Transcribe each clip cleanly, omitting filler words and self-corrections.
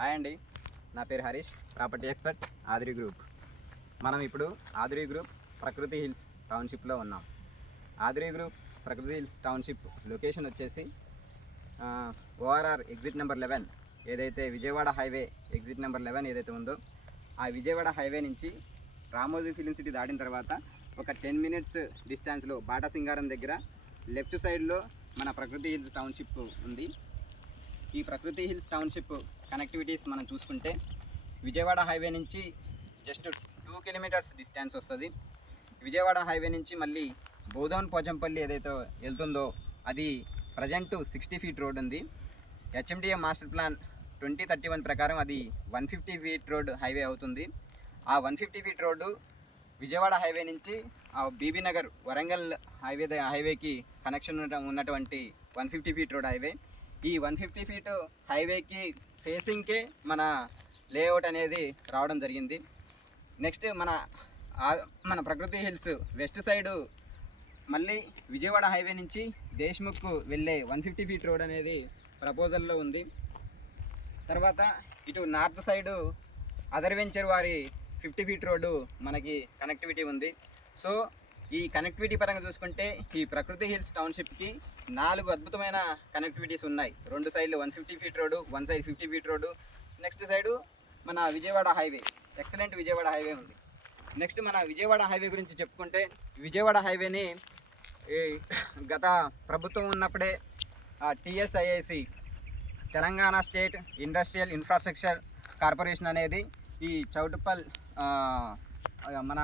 Hi అండి, నా పేరు హరీష్, ప్రాపర్టీ ఎక్స్పర్ట్, ఆదిరి గ్రూప్. మనం ఇప్పుడు ఆదిరి గ్రూప్ ప్రకృతి హిల్స్ టౌన్షిప్లో ఉన్నాం. ఆదిరి గ్రూప్ ప్రకృతి హిల్స్ టౌన్షిప్ లొకేషన్ వచ్చేసి ఓఆర్ఆర్ ఎగ్జిట్ నెంబర్ 11, ఏదైతే విజయవాడ హైవే ఎగ్జిట్ నెంబర్ 11 ఏదైతే ఉందో, ఆ విజయవాడ హైవే నుంచి రామోజీ ఫిలిం సిటీ దాటిన తర్వాత ఒక 10 మినిట్స్ డిస్టెన్స్లో బాటా సింగారం దగ్గర లెఫ్ట్ సైడ్లో మన ప్రకృతి హిల్స్ టౌన్షిప్ ఉంది. ఈ ప్రకృతి హిల్స్ టౌన్షిప్ కనెక్టివిటీస్ మనం చూసుకుంటే విజయవాడ హైవే నుంచి జస్ట్ 2 కిలోమీటర్స్ డిస్టెన్స్ వస్తుంది. విజయవాడ హైవే నుంచి మళ్ళీ బోధవన్ పోచంపల్లి ఏదైతే వెళ్తుందో అది ప్రజెంట్ 60 ఫీట్ రోడ్ ఉంది. హెచ్ఎండిఏ మాస్టర్ ప్లాన్ 2031 ప్రకారం అది 150 ఫీట్ రోడ్ హైవే అవుతుంది. ఆ 150 ఫీట్ రోడ్డు విజయవాడ హైవే నుంచి బీబీ నగర్ వరంగల్ హైవేకి కనెక్షన్ ఉన్నటువంటి 150 ఫీట్ రోడ్ హైవే. ఈ 150 ఫీట్ హైవేకి ఫేసింగ్కే మన లేఅవుట్ అనేది రావడం జరిగింది. నెక్స్ట్ మన ప్రకృతి హిల్స్ వెస్ట్ సైడు మళ్ళీ విజయవాడ హైవే నుంచి దేశ్ముఖ్కు వెళ్ళే 150 ఫీట్ రోడ్ అనేది ప్రపోజల్లో ఉంది. తర్వాత ఇటు నార్త్ సైడు అదర్ వెంచర్ వారి 50 ఫీట్ రోడ్డు మనకి కనెక్టివిటీ ఉంది. సో ఈ కనెక్టివిటీ పరంగా చూసుకుంటే ఈ ప్రకృతి హిల్స్ టౌన్షిప్కి 4 అద్భుతమైన కనెక్టివిటీస్ ఉన్నాయి. 2 సైడ్లు 150 feet road, 1 side 50 feet road, next side మన Vijayawada highway, excellent Vijayawada highway ఉంది. నెక్స్ట్ మన విజయవాడ హైవే గురించి చెప్పుకుంటే విజయవాడ హైవేని గత ప్రభుత్వం ఉన్నప్పుడే TSIIC Telangana state industrial infrastructure corporation అనేది ఈ చౌటుప్పల్ మన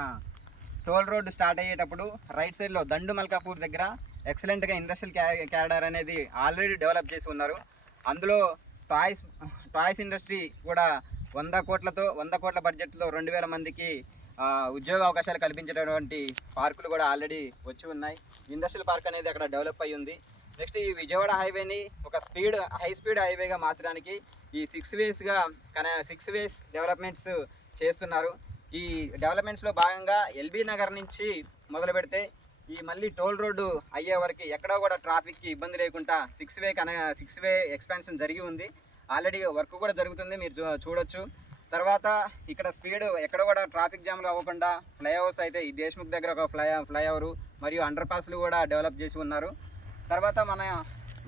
టోల్ రోడ్ స్టార్ట్ అయ్యేటప్పుడు రైట్ సైడ్లో దండు మల్కాపూర్ దగ్గర ఎక్సలెంట్గా ఇండస్ట్రియల్ క్యారిడార్ అనేది ఆల్రెడీ డెవలప్ చేసి ఉన్నారు. అందులో టాయ్స్ ఇండస్ట్రీ కూడా 100 కోట్ల బడ్జెట్లో 2000 మందికి ఉద్యోగ అవకాశాలు కల్పించేటటువంటి పార్కులు కూడా ఆల్రెడీ వచ్చి ఉన్నాయి. ఇండస్ట్రియల్ పార్క్ అనేది అక్కడ డెవలప్ అయ్యి ఉంది. నెక్స్ట్ ఈ విజయవాడ హైవేని ఒక హై స్పీడ్ హైవేగా మార్చడానికి ఈ 6 వేస్ డెవలప్మెంట్స్ చేస్తున్నారు. ఈ డెవలప్మెంట్స్లో భాగంగా ఎల్బీ నగర్ నుంచి మొదలు పెడితే ఈ మళ్ళీ టోల్ రోడ్డు అయ్యే వరకు ఎక్కడా కూడా ట్రాఫిక్కి ఇబ్బంది లేకుండా 6 వే ఎక్స్పాన్షన్ జరిగి ఉంది. ఆల్రెడీ వర్క్ కూడా జరుగుతుంది, మీరు చూడొచ్చు. తర్వాత ఇక్కడ స్పీడ్ ఎక్కడ కూడా ట్రాఫిక్ జామ్లు అవ్వకుండా ఫ్లైఓవర్స్ అయితే ఈ దేశ్ముఖ్ దగ్గర ఒక ఫ్లైఓవరు మరియు అండర్ పాస్లు కూడా డెవలప్ చేసి ఉన్నారు. తర్వాత మన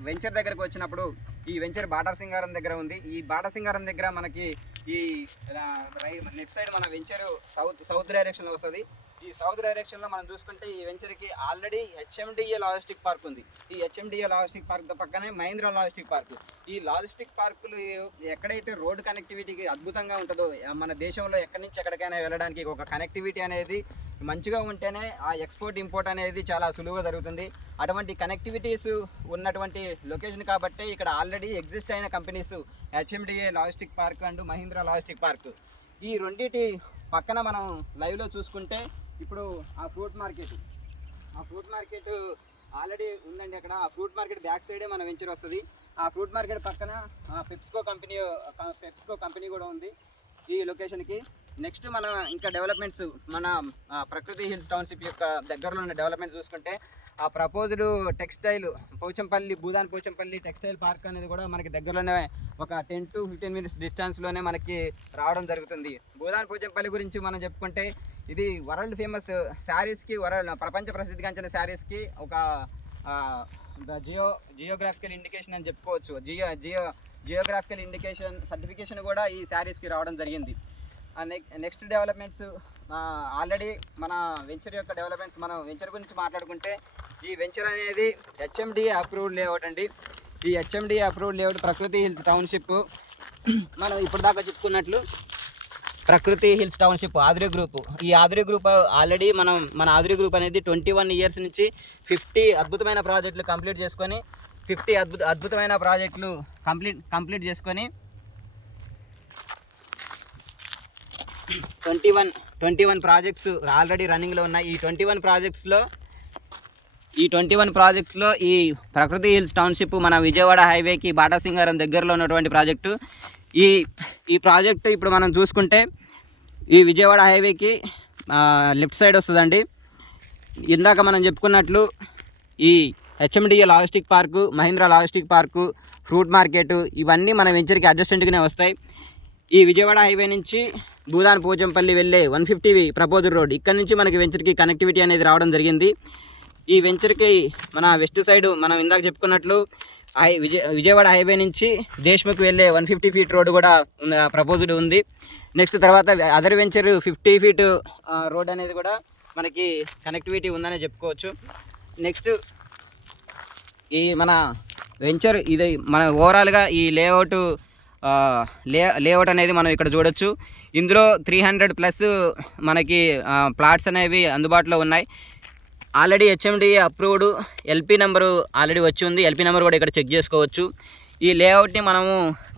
వెంచర్ దగ్గరకు వచ్చినప్పుడు ఈ వెంచర్ బాటా సింగారం దగ్గర ఉంది. ఈ బాటా సింగారం దగ్గర మనకి ఈ లెఫ్ట్ సైడ్ మన వెంచర్ సౌత్ డైరెక్షన్లో వస్తుంది. ఈ సౌత్ డైరెక్షన్లో మనం చూసుకుంటే ఈ వెంచర్కి ఆల్రెడీ HMDA లాజిస్టిక్ పార్క్ ఉంది. ఈ HMDA లాజిస్టిక్ పార్క్ పక్కనే మహీంద్రా లాజిస్టిక్ పార్క్. ఈ లాజిస్టిక్ పార్కులు ఎక్కడైతే రోడ్ కనెక్టివిటీకి అద్భుతంగా ఉంటుందో, మన దేశంలో ఎక్కడి నుంచి ఎక్కడికైనా వెళ్ళడానికి ఒక కనెక్టివిటీ అనేది మంచిగా ఉంటేనే ఆ ఎక్స్పోర్ట్ ఇంపోర్ట్ అనేది చాలా సులువుగా జరుగుతుంది. అటువంటి కనెక్టివిటీస్ ఉన్నటువంటి లొకేషన్ కాబట్టి ఇక్కడ ఆల్రెడీ ఎగ్జిస్ట్ అయిన companies HMDA logistic park and Mahindra logistic park. ఈ రెండింటి పక్కన మనం లైవ్లో చూసుకుంటే ఇప్పుడు ఆ ఫ్రూట్ మార్కెట్ ఆల్రెడీ ఉందండి. అక్కడ ఆ ఫ్రూట్ మార్కెట్ బ్యాక్ సైడే మన వెంచర్ వస్తుంది. ఆ ఫ్రూట్ మార్కెట్ పక్కన పెప్సికో కంపెనీ కూడా ఉంది ఈ లొకేషన్కి. నెక్స్ట్ మన ఇంకా డెవలప్మెంట్స్ మన ప్రకృతి హిల్స్ టౌన్షిప్ యొక్క దగ్గరలో ఉన్న డెవలప్మెంట్ చూసుకుంటే ఆ proposed textile Bhoodan Pochampally textile park అనేది కూడా మనకి దగ్గరలోనే ఒక 10 to 15 మినిట్స్ డిస్టెన్స్లోనే మనకి రావడం జరుగుతుంది. భూదాన్ పోచంపల్లి గురించి మనం చెప్పుకుంటే ఇది వరల్డ్ ఫేమస్ శారీస్కి, ప్రపంచ ప్రసిద్ధిగాంచిన శారీస్కి ఒక జియోగ్రాఫికల్ ఇండికేషన్ అని చెప్పుకోవచ్చు. జియోగ్రాఫికల్ ఇండికేషన్ సర్టిఫికేషన్ కూడా ఈ శారీస్కి రావడం జరిగింది. నెక్స్ట్ డెవలప్మెంట్స్ ఆల్రెడీ మన వెంచర్ యొక్క డెవలప్మెంట్స్, మనం వెంచర్ గురించి మాట్లాడుకుంటే ఈ వెంచర్ అనేది HMDA అప్రూవ్డ్ లేఅవుట్ అండి. ఈ HMDA అప్రూవ్డ్ లేఅవుట్ ప్రకృతి హిల్స్ టౌన్షిప్. మనం ఇప్పుడు దాకా చెప్పుకున్నట్లు ప్రకృతి హిల్స్ టౌన్షిప్ ఆదిరి గ్రూప్. ఈ ఆదిరి గ్రూప్ ఆల్రెడీ మన ఆదిరి గ్రూప్ అనేది 21 ఇయర్స్ నుంచి 50 అద్భుతమైన ప్రాజెక్టులు కంప్లీట్ చేసుకొని 21 ప్రాజెక్ట్స్ ఆల్రెడీ రన్నింగ్లో ఉన్నాయి. ఈ 21 ప్రాజెక్ట్స్లో ఈ ప్రకృతి హిల్స్ టౌన్షిప్ మన విజయవాడ హైవేకి బాటా సింగారం దగ్గరలో ఉన్నటువంటి ప్రాజెక్టు. ఈ ప్రాజెక్టు ఇప్పుడు మనం చూసుకుంటే ఈ విజయవాడ హైవేకి లెఫ్ట్ సైడ్ వస్తుందండి. ఇందాక మనం చెప్పుకున్నట్లు ఈ HMDA logistic park, Mahindra logistic park, fruit market ఇవన్నీ మన వెంచర్కి అడ్జస్టెంట్గానే వస్తాయి. ఈ విజయవాడ హైవే నుంచి భూదాన్ పోచంపల్లి వెళ్ళే 150 ప్రపోజల్ రోడ్ ఇక్కడ నుంచి మనకి వెంచర్కి కనెక్టివిటీ అనేది రావడం జరిగింది. ఈ వెంచర్కి మన వెస్ట్ సైడ్ మనం ఇందాక చెప్పుకున్నట్లు విజయవాడ హైవే నుంచి దేశ్ముఖ్ వెళ్ళే 150 ఫీట్ రోడ్ కూడా ప్రపోజ్డ్ ఉంది. నెక్స్ట్ తర్వాత అదర్ వెంచర్ 50 ఫీట్ రోడ్ అనేది కూడా మనకి కనెక్టివిటీ ఉందనే చెప్పుకోవచ్చు. నెక్స్ట్ ఈ మన వెంచర్ ఇది మన ఓవరాల్గా ఈ లేఅవుట్ అనేది మనం ఇక్కడ చూడొచ్చు. ఇందులో 300+ మనకి ప్లాట్స్ అనేవి అందుబాటులో ఉన్నాయి. Already HMD approved LP number already వచ్చి ఉంది. ఎల్పీ నెంబర్ కూడా ఇక్కడ చెక్ చేసుకోవచ్చు. ఈ లేఅవుట్ని మనము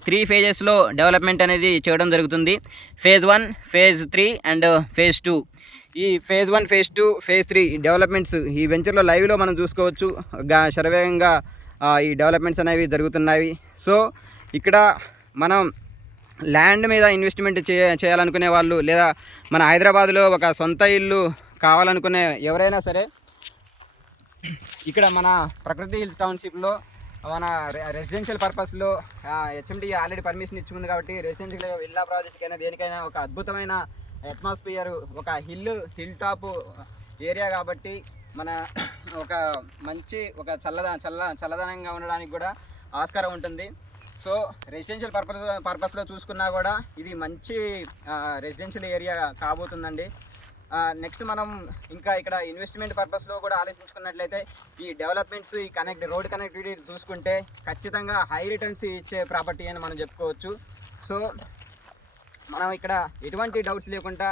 3 phases డెవలప్మెంట్ అనేది చేయడం జరుగుతుంది. phase 1, phase 3 and phase 2. ఈ phase 1, phase 2, phase 3 డెవలప్మెంట్స్ ఈ వెంచర్లో లైవ్లో మనం చూసుకోవచ్చు. శరవేగంగా ఈ డెవలప్మెంట్స్ అనేవి జరుగుతున్నాయి. సో ఇక్కడ మనం ల్యాండ్ మీద ఇన్వెస్ట్మెంట్ చేయాలనుకునే వాళ్ళు, లేదా మన హైదరాబాద్లో ఒక సొంత ఇల్లు కావాలనుకునే ఎవరైనా సరే ఇక్కడ మన ప్రకృతి హిల్స్ టౌన్షిప్లో మన రెసిడెన్షియల్ పర్పస్లో HMD ఆల్రెడీ పర్మిషన్ ఇచ్చింది కాబట్టి రెసిడెన్షియల్ విల్లా ప్రాజెక్ట్కైనా దేనికైనా ఒక అద్భుతమైన అట్మాస్ఫియర్, ఒక హిల్ టాప్ ఏరియా కాబట్టి మన ఒక మంచి ఒక చల్లదనంగా ఉండడానికి కూడా ఆస్కారం ఉంటుంది. సో రెసిడెన్షియల్ పర్పస్లో చూసుకున్నా కూడా ఇది మంచి రెసిడెన్షియల్ ఏరియా కాబోతుందండి. నెక్స్ట్ మనం ఇంకా ఇక్కడ ఇన్వెస్ట్మెంట్ పర్పస్లో కూడా ఆలోచించుకున్నట్లయితే ఈ డెవలప్మెంట్స్, ఈ రోడ్ కనెక్టివిటీ చూసుకుంటే ఖచ్చితంగా హై రిటర్న్స్ ఇచ్చే ప్రాపర్టీ అని మనం చెప్పుకోవచ్చు. సో మనం ఇక్కడ ఎటువంటి డౌట్స్ లేకుండా